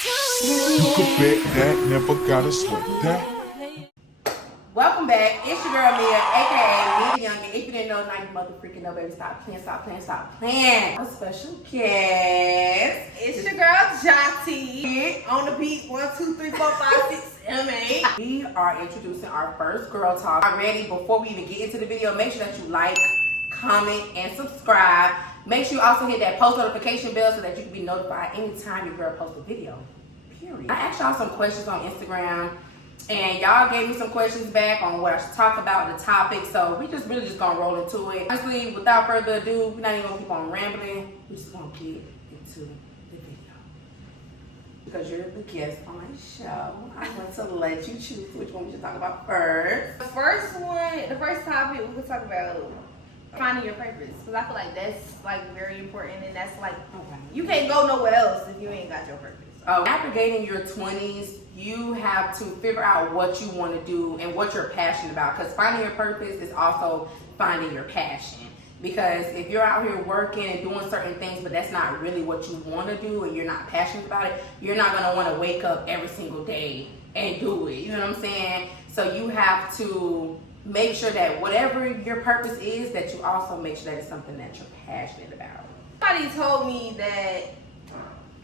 Took a bet that, never gotta sweat that. Welcome back. It's your girl Mia, aka Mia Youngin. If you didn't know, now you motherfucking know, baby. Stop playing, stop playing, stop playing. A special guest. It's your girl Jati on the beat 1, 2, 3, 4, 5, 6, 7, 8. We are introducing our first girl talk. Already, before we even get into the video, make sure that you like, comment, and subscribe. Make sure you also hit that post notification bell so that you can be notified anytime your girl posts a video. Period. I asked y'all some questions on Instagram, and y'all gave me some questions back on what I should talk about, the topic. So we just really just gonna roll into it. Honestly, without further ado, we're not even gonna keep on rambling. We're just gonna get into the video. Because you're the guest on my show, I'm going to let you choose which one we should talk about first. The first topic we could talk about finding your purpose, because I feel like that's like very important, and that's like you can't go nowhere else if you ain't got your purpose. Navigating your 20s, you have to figure out what you want to do and what you're passionate about, because finding your purpose is also finding your passion. Because if you're out here working and doing certain things, but that's not really what you want to do and you're not passionate about it, you're not going to want to wake up every single day and do it. You know what I'm saying? So you have to make sure that whatever your purpose is, that you also make sure that it's something that you're passionate about. Somebody told me that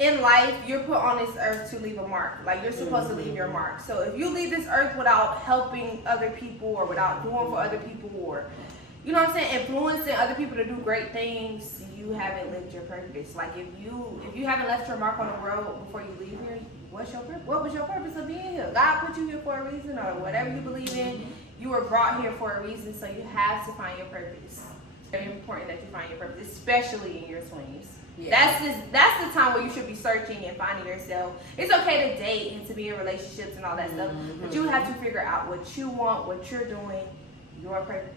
in life, you're put on this earth to leave a mark. Like, you're supposed to leave your mark. So if you leave this earth without helping other people or without doing for other people or, you know what I'm saying, influencing other people to do great things, you haven't lived your purpose. Like, if you haven't left your mark on the world before you leave here, what's your purpose? What was your purpose of being here? God put you here for a reason, or whatever you believe in. You were brought here for a reason, so you have to find your purpose. It's very important that you find your purpose, especially in your 20s. Yeah. That's the time where you should be searching and finding yourself. It's okay to date and to be in relationships and all that stuff, but you have to figure out what you want, what you're doing, your purpose.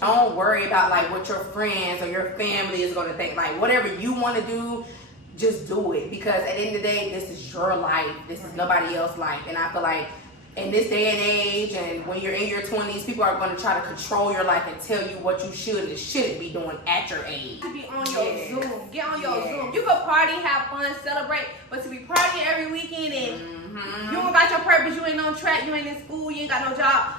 Don't worry about like what your friends or your family is going to think. Like, whatever you want to do, just do it, because at the end of the day, this is your life. This is nobody else's life. And I feel like in this day and age, and when you're in your 20s, people are going to try to control your life and tell you what you should and shouldn't be doing at your age. To be on your Zoom. Get on your Zoom. You can party, have fun, celebrate, but to be partying every weekend and you don't got your purpose, you ain't on track, you ain't in school, you ain't got no job,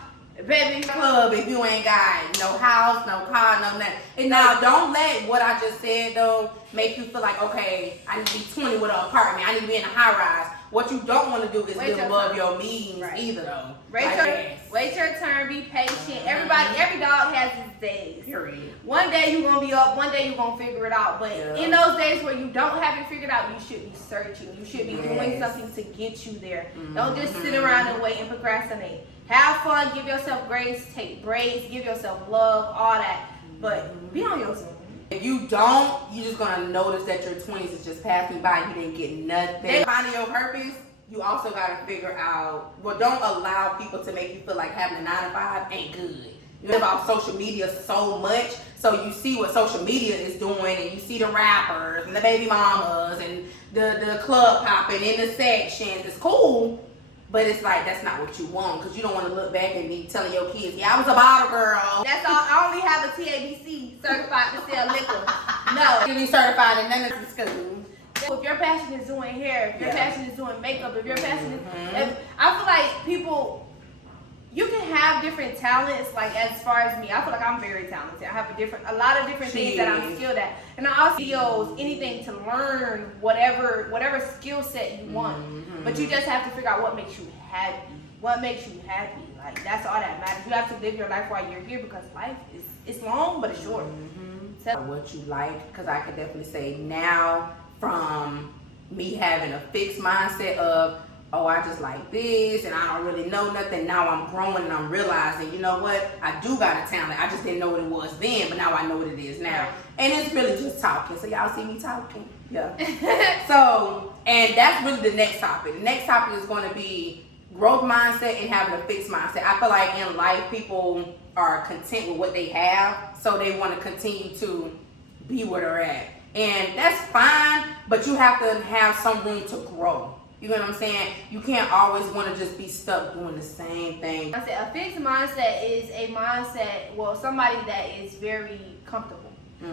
baby. Club if you ain't got no house, no car, no nothing. And now, don't let what I just said though make you feel like, okay, I need to be 20 with an apartment, I need to be in a high rise. What you don't want to do is live above your means either though. Wait your turn, be patient. Every dog has its days. Period. One day you're gonna be up, one day you're gonna figure it out. But in those days where you don't have it figured out, you should be searching. You should be doing something to get you there. Don't just sit around and wait and procrastinate. Have fun, give yourself grace, take breaks, give yourself love, all that. But be on your Zoom. If you don't, you're just gonna notice that your 20s is just passing by and you didn't get nothing. Finding your purpose, you also gotta figure out, well, don't allow people to make you feel like having a 9 to 5 ain't good. You know about social media so much, so you see what social media is doing, and you see the rappers and the baby mamas and the club popping in the sections. It's cool, but it's like, that's not what you want, because you don't want to look back and be telling your kids, yeah, I was a bottle girl. That's all. I only have a TABC certified to sell liquor. No. You be certified in none of the school. If your passion is doing hair, if your passion is doing makeup, if your passion is... I feel like people... You can have different talents, like as far as me. I feel like I'm very talented. I have a lot of different things that I'm skilled at. And I also videos, anything to learn whatever skill set you want. But you just have to figure out what makes you happy. What makes you happy. Like, that's all that matters. You have to live your life while you're here, because life is, it's long but it's short. What you like, because I could definitely say now, from me having a fixed mindset of, oh, I just like this and I don't really know nothing. Now I'm growing and I'm realizing, you know what? I do got a talent. I just didn't know what it was then, but now I know what it is now. And it's really just talking. So y'all see me talking? Yeah. So, and that's really the next topic. The next topic is going to be growth mindset and having a fixed mindset. I feel like in life, people are content with what they have, so they want to continue to be where they're at. And that's fine, but you have to have some room to grow. You know what I'm saying? You can't always want to just be stuck doing the same thing. I said a fixed mindset is a mindset, well, somebody that is very comfortable.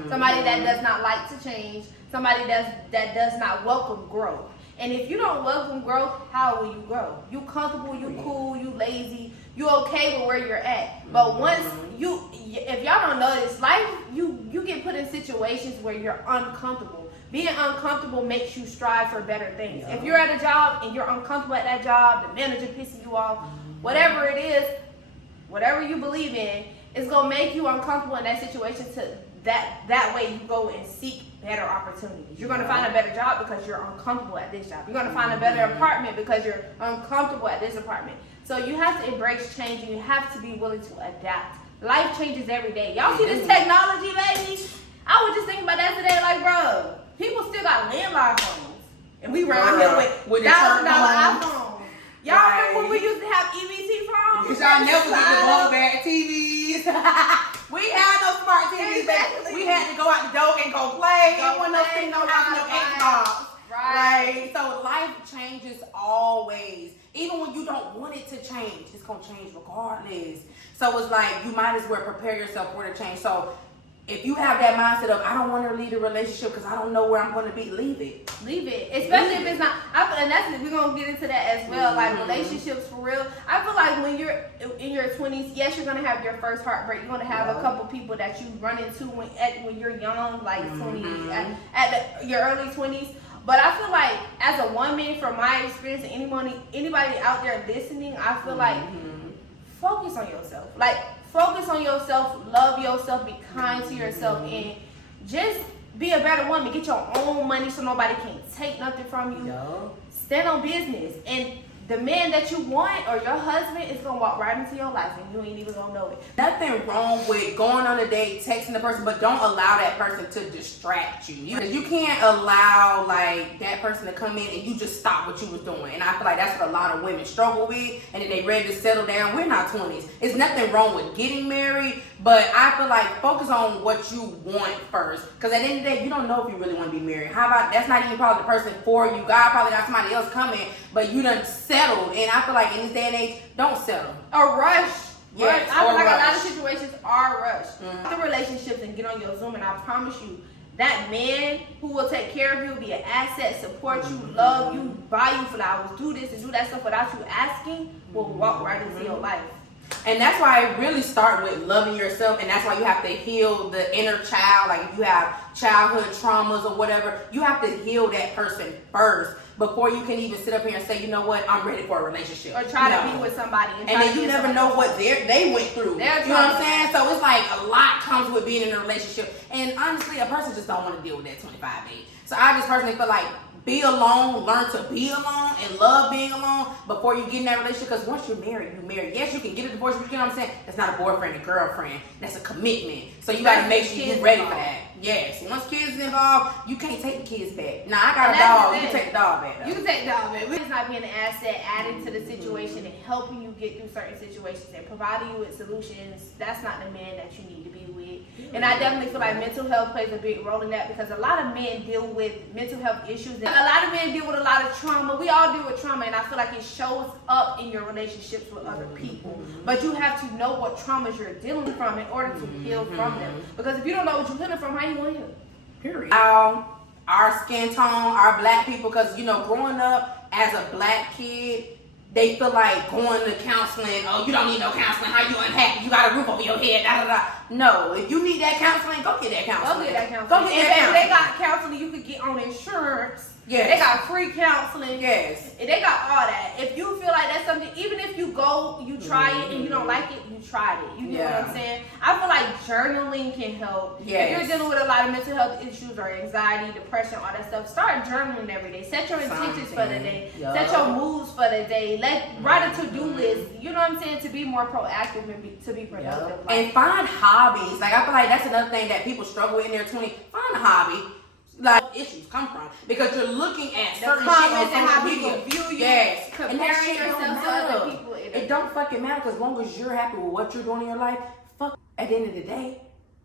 Somebody that does not like to change. Somebody that does not welcome growth. And if you don't welcome growth, how will you grow? You comfortable, you cool, you lazy, you okay with where you're at. But once if y'all don't know this, life, you get put in situations where you're uncomfortable. Being uncomfortable makes you strive for better things. If you're at a job and you're uncomfortable at that job, the manager pissing you off, whatever it is, whatever you believe in, it's gonna make you uncomfortable in that situation. To that way you go and seek better opportunities. You're gonna find a better job because you're uncomfortable at this job. You're gonna find a better apartment because you're uncomfortable at this apartment. So you have to embrace change and you have to be willing to adapt. Life changes every day. Y'all see this technology, baby? I was just thinking about that today, like, bro, people still got landline phones. And we around here with $1,000 iPhones. Y'all remember when we used to have EBT phones? Because y'all never get the roll back TVs. We had no smart TVs. Exactly. We had to go out the door and go play. It wasn't no thing, no house, no Xbox. Right. So life changes always. Even when you don't want it to change, it's going to change regardless. So it's like you might as well prepare yourself for the change. So if you have that mindset of, I don't want to leave a relationship because I don't know where I'm going to be, leave it. Leave it. Especially if it's not, and that's, we're going to get into that as well, like relationships for real. I feel like when you're in your 20s, yes, you're going to have your first heartbreak. You're going to have a couple people that you run into when you're young, like 20, at your early 20s. But I feel like as a woman, from my experience, and anybody out there listening, I feel like focus on yourself. Like, focus on yourself, love yourself, be kind to yourself, and just be a better woman. Get your own money so nobody can take nothing from you. Stand on business. And the man that you want or your husband is going to walk right into your life and you ain't even going to know it. Nothing wrong with going on a date, texting the person, but don't allow that person to distract you. You can't allow like that person to come in and you just stop what you was doing. And I feel like that's what a lot of women struggle with, and then they ready to settle down. We're not 20s. It's nothing wrong with getting married, but I feel like focus on what you want first. Because at the end of the day, you don't know if you really want to be married. How about that's not even probably the person for you. God probably got somebody else coming, but you done settled. And I feel like in this day and age, don't settle. A rush. Yes, I feel like rush. a lot of situations are rushed. The relationships and get on your Zoom, and I promise you, that man who will take care of you, be an asset, support you, love you, buy you flowers, do this and do that stuff without you asking, will walk right into your life. And that's why it really starts with loving yourself, and that's why you have to heal the inner child. Like if you have childhood traumas or whatever, you have to heal that person first before you can even sit up here and say, you know what, I'm ready for a relationship. Or try to be with somebody. And then you never know what they went through. You know what I'm saying? So it's like a lot comes with being in a relationship. And honestly, a person just don't want to deal with that 25 age. So I just personally feel like be alone, learn to be alone and love being alone before you get in that relationship. Because once you're married, you're married. Yes, you can get a divorce, but you know what I'm saying? That's not a boyfriend and girlfriend. That's a commitment. So you got to make sure you're ready for that. Yes. Once kids is involved, you can't take the kids back. Now, I got a dog. You can take the dog back, though. You can take the dog back. It's not being an asset, adding to the situation and helping you get through certain situations and providing you with solutions. That's not the man that you need to be with. And I definitely feel like mental health plays a big role in that, because a lot of men deal with mental health issues. And a lot of men deal with a lot of trauma. We all deal with trauma, and I feel like it shows up in your relationships with other people. But you have to know what traumas you're dealing from in order to heal from them. Because if you don't know what you're healing from, how you going to heal? Period. Our skin tone, our black people, because, you know, growing up as a black kid, they feel like going to counseling, oh, you don't need no counseling, how you unhappy, you got a roof over your head, da da da. No, if you need that counseling, go get that counseling. Go get that counseling. If they got counseling, you could get on insurance. Yes. They got free counseling. Yes. And they got all that. If you feel like that's something, even if you go, you try it and you don't like it, you tried it. You know what I'm saying? I feel like journaling can help. Yes. If you're dealing with a lot of mental health issues or anxiety, depression, all that stuff, start journaling every day. Set your intentions for the day. Set your moves for the day. Write a to-do list. You know what I'm saying? To be more proactive and to be productive. And find hobbies. Like, I feel like that's another thing that people struggle with in their 20s. Find a hobby. Like issues come from, because you're looking at certain shit on social media. View you, yes, comparing and that shit yourself don't to matter. other people. It don't fucking matter, as long as you're happy with what you're doing in your life. Fuck. At the end of the day,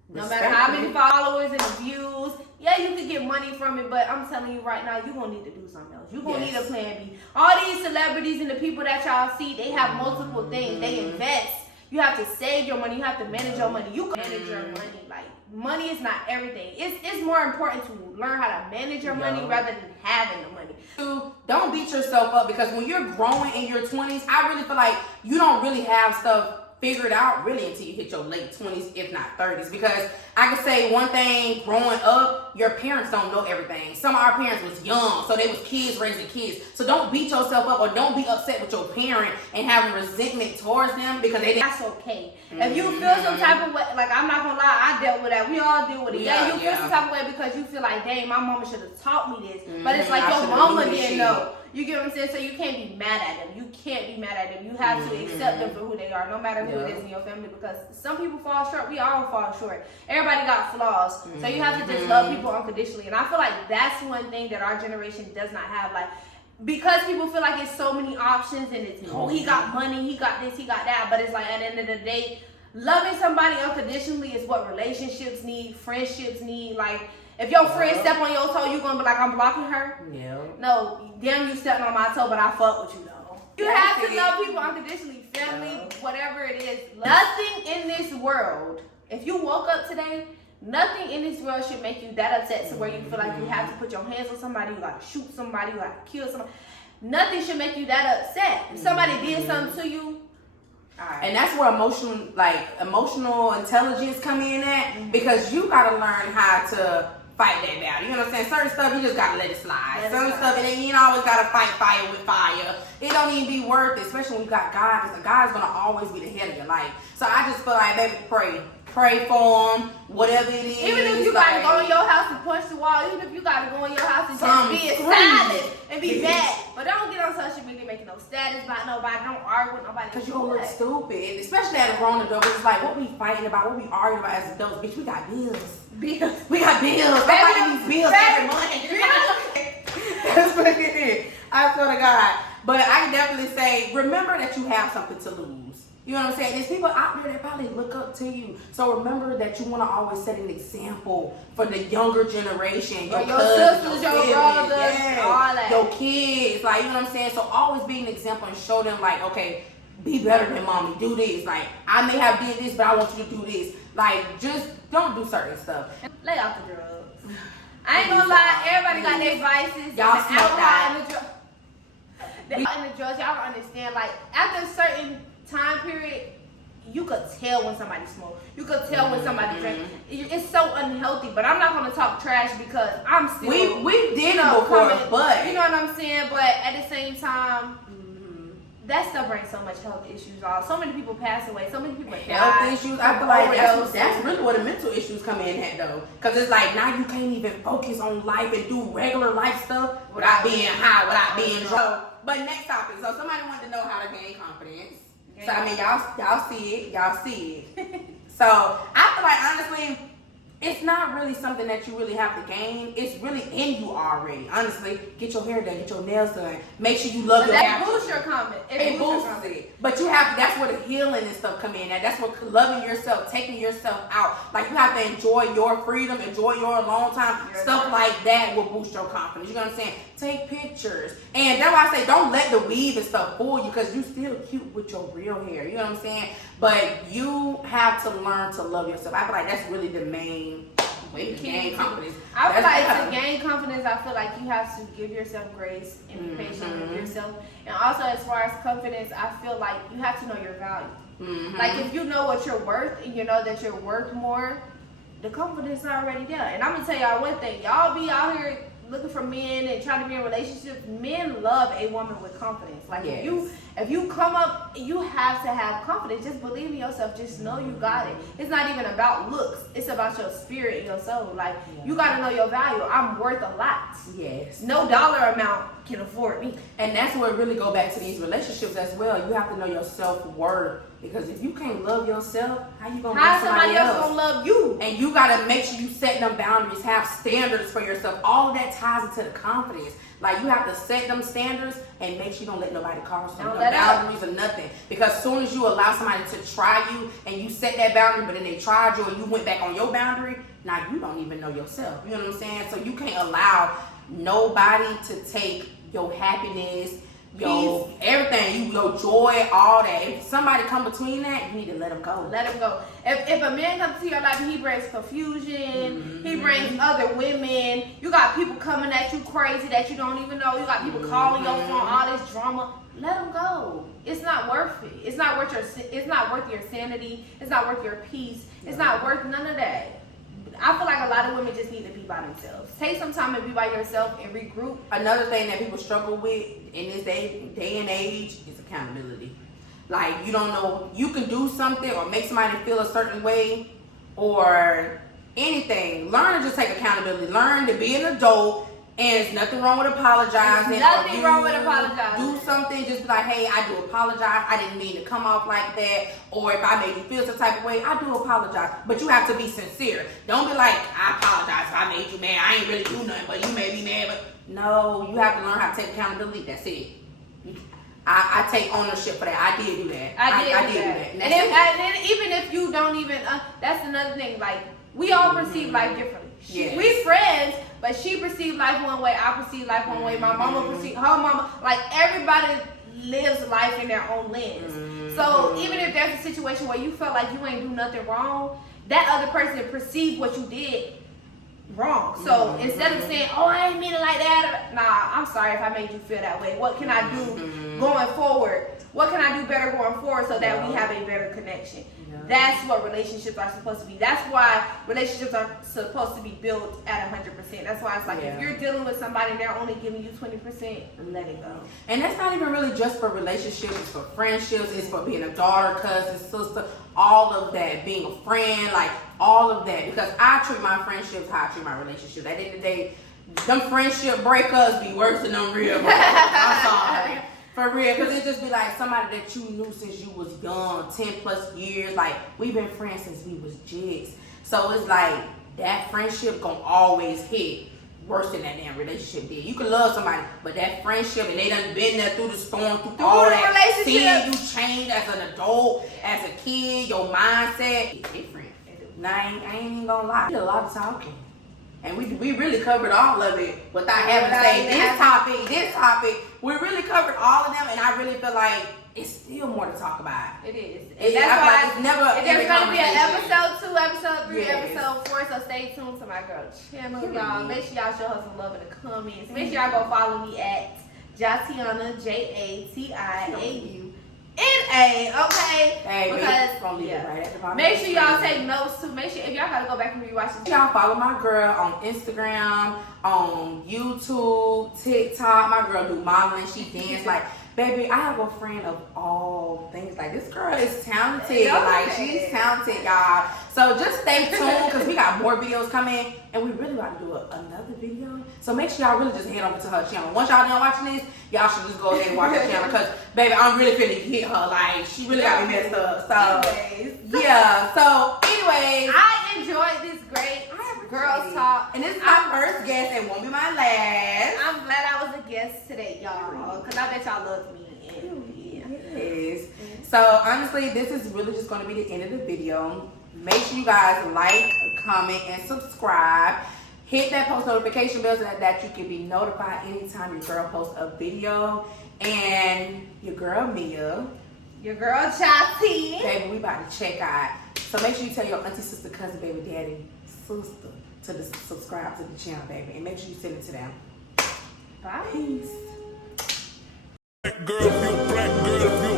no matter how many followers and views, yeah, you can get money from it, but I'm telling you right now, you're gonna need to do something else. You're gonna need a plan B. All these celebrities and the people that y'all see, they have multiple things. They invest. You have to save your money. You have to manage your money. You can manage your money. Like, money is not everything. It's more important to learn how to manage your money rather than having the money. Don't beat yourself up, because when you're growing in your 20s, I really feel like you don't really have stuff figured out really until you hit your late 20s, if not 30s. Because I can say one thing, growing up, your parents don't know everything. Some of our parents was young, so they was kids raising kids. So don't beat yourself up, or don't be upset with your parent and having resentment towards them because they didn't. That's okay. If you feel some type of way, like, I'm not gonna lie, I dealt with that. We all deal with it. Yeah, you feel some type of way because you feel like, dang, my mama should have taught me this. But it's like your mama didn't know. You get what I'm saying? So you can't be mad at them. You can't be mad at them. You have to accept them for who they are, no matter who it is in your family. Because some people fall short. We all fall short. Everybody got flaws. So you have to just love people unconditionally. And I feel like that's one thing that our generation does not have. Like, because people feel like it's so many options and it's, oh, he got money, he got this, he got that. But it's like, at the end of the day, loving somebody unconditionally is what relationships need, friendships need. Like, if your friend step on your toe, you gonna be like, I'm blocking her? Yeah. No, damn, you stepping on my toe, but I fuck with you though. You have to love people unconditionally, family, whatever it is. Nothing in this world, if you woke up today, nothing in this world should make you that upset to where you feel like you have to put your hands on somebody, you gotta shoot somebody, you gotta kill somebody. Nothing should make you that upset. If somebody did something to you, and that's where emotional intelligence come in at, because you gotta learn how to fight that battle. You know what I'm saying? Certain stuff you just gotta let it slide. Certain stuff it ain't, you ain't always gotta fight fire with fire. It don't even be worth it, especially when you got God, because God's gonna always be the head of your life. So I just feel like, baby, pray for him, whatever it is. Even if you gotta go in your house and punch the wall, even if you gotta go in your house and just be silent and be mad, but don't get on social media making no status about nobody. Don't argue with nobody. Because you're gonna look stupid, especially at a grown adult. It's like, what we fighting about, what we arguing about as adults, bitch. We got bills. We got bills. Everybody needs bills every month. That's what it is. I swear to God. But I can definitely say, remember that you have something to lose. You know what I'm saying? There's people out there that probably look up to you. So remember that you want to always set an example for the younger generation. Your sisters, your brothers, all that. Your kids. Like, you know what I'm saying? So always be an example and show them, like, okay, be better than mommy. Do this. Like, I may have did this, but I want you to do this. Like, just don't do certain stuff. Lay off the drugs. I ain't gonna lie, everybody got their vices. Y'all smoke that. And the drugs, y'all don't understand. Like, after a certain time period, you could tell when somebody smokes. You could tell when somebody drinks. It's so unhealthy. But I'm not gonna talk trash because I'm still. We did it before, but you know what I'm saying. But at the same time, that stuff brings so much health issues. So many people pass away. So many people health issues. I feel like that's really where the mental issues come in at though. Because it's like now you can't even focus on life and do regular life stuff without being high, without being drunk. But next topic. So somebody wanted to know how to gain confidence. So I mean, y'all see it. So I feel like honestly, it's not really something that you really have to gain. It's really in you already. Honestly, get your hair done, get your nails done. Make sure you love your that boosts your confidence. It boosts it. But you have to, that's where the healing and stuff come in at. That's where loving yourself, taking yourself out. Like you have to enjoy your freedom, enjoy your alone time. Stuff like that will boost your confidence. You know what I'm saying? Take pictures. And that's why I say don't let the weave and stuff fool you, because you still cute with your real hair. You know what I'm saying? But you have to learn to love yourself. I feel like that's really the main way to gain confidence. I feel like to gain confidence, I feel like you have to give yourself grace and be patient with yourself. And also, as far as confidence, I feel like you have to know your value. Like if you know what you're worth and you know that you're worth more, the confidence is already there. And I'm gonna tell y'all one thing: y'all be out here looking for men and trying to be in relationships. Men love a woman with confidence. Like if you come up, you have to have confidence. Just believe in yourself. Just know you got it. It's not even about looks. It's about your spirit and your soul. Like you gotta know your value. I'm worth a lot. Yes. No dollar amount can afford me. And that's where it really go back to these relationships as well. You have to know your self-worth. Because if you can't love yourself, how you gonna love somebody else? Gonna love you? And you gotta make sure you set them boundaries, have standards for yourself. All of that ties into the confidence. Like you have to set them standards and make sure you don't let nobody cross them boundaries or nothing. Because as soon as you allow somebody to try you and you set that boundary, but then they tried you and you went back on your boundary, now you don't even know yourself. You know what I'm saying? So you can't allow nobody to take your happiness, your everything, your joy, all that. If somebody come between that, you need to let them go. Let him go. If a man comes to your life and he brings confusion, he brings other women, you got people coming at you crazy that you don't even know, you got people calling your phone, all this drama, let him go. It's not worth it. It's not worth your sanity. It's not worth your peace. It's not worth none of that. I feel like a lot of women just need to be by themselves. Take some time and be by yourself and regroup. Another thing that people struggle with in this day and age is accountability. Like, you don't know, you can do something or make somebody feel a certain way or anything. Learn to just take accountability. Learn to be an adult. And there's nothing wrong with apologizing. There's nothing wrong with apologizing. Do something, just be like, hey, I do apologize. I didn't mean to come off like that. Or if I made you feel some type of way, I do apologize. But you have to be sincere. Don't be like, I apologize if I made you mad. I ain't really do nothing, but you made me mad. But no, you have to learn how to take accountability. That's it. I take ownership for that. I did do that. I did do that. And then even if you don't even, that's another thing. Like, we all perceive life differently. Yes. We friends, but she perceived life one way, I perceive life one way, my mama perceived her mama, like everybody lives life in their own lens. So even if there's a situation where you felt like you ain't do nothing wrong, that other person perceived what you did wrong. So instead of saying, oh, I ain't mean it like that, nah, I'm sorry if I made you feel that way. What can I do going forward? What can I do better going forward so that we have a better connection? That's what relationships are supposed to be. That's why relationships are supposed to be built at 100%. That's why it's like, if you're dealing with somebody and they're only giving you 20%, let it go. And that's not even really just for relationships. It's for friendships. It's for being a daughter, cousin, sister, all of that. Being a friend, like all of that. Because I treat my friendships how I treat my relationships. At the end of the day, them friendship breakups be worse than them real breakups. I'm sorry. For real, because it just be like somebody that you knew since you was young, 10 plus years. Like, we've been friends since we was jigs. So it's like that friendship gonna always hit worse than that damn relationship did. You can love somebody, but that friendship, and they done been there through the storm, through all that. Seeing you change as an adult, as a kid, your mindset, it's different. Now, I ain't even gonna lie. We did a lot of talking. And we really covered all of it without having to say this topic. We really covered all of them, and I really feel like it's still more to talk about. It is. And that's why it's never. There's going to be an episode 2, episode 3, Yes. episode 4. So stay tuned to my girl channel, y'all. Make sure y'all show her some love in the comments. Make sure y'all go follow me at Jatiana, JATIAUNA. Okay. Hey, because gonna leave it right at the bottom. make sure y'all take notes too. Make sure if y'all gotta go back and rewatch this. Y'all follow my girl on Instagram, on YouTube, TikTok. My girl do modeling. She dance like. Baby, I have a friend of all things. Like, this girl is talented. Like, she's talented, y'all. So just stay tuned because we got more videos coming, and we really about to do another video. So make sure y'all really just head over to her channel. Once y'all done watching this, y'all should just go ahead and watch her channel because, baby, I'm really finna hit her. Like, she really got me messed up. So, yeah. So, anyways. I enjoyed this great girls talk. And this is my first guest and won't be my last. I'm glad I was a guest today, y'all, because I bet y'all love me. Yes. So honestly, this is really just going to be the end of the video. Make sure you guys like, comment, and subscribe. Hit that post notification bell so that you can be notified anytime your girl posts a video. And your girl Mia, your girl Chati, baby, we about to check out. So make sure you tell your auntie, sister, cousin, baby, daddy, sister to subscribe to the channel, baby, and make sure you send it to them. Bye. Peace. Black girl, if you a black girl, if you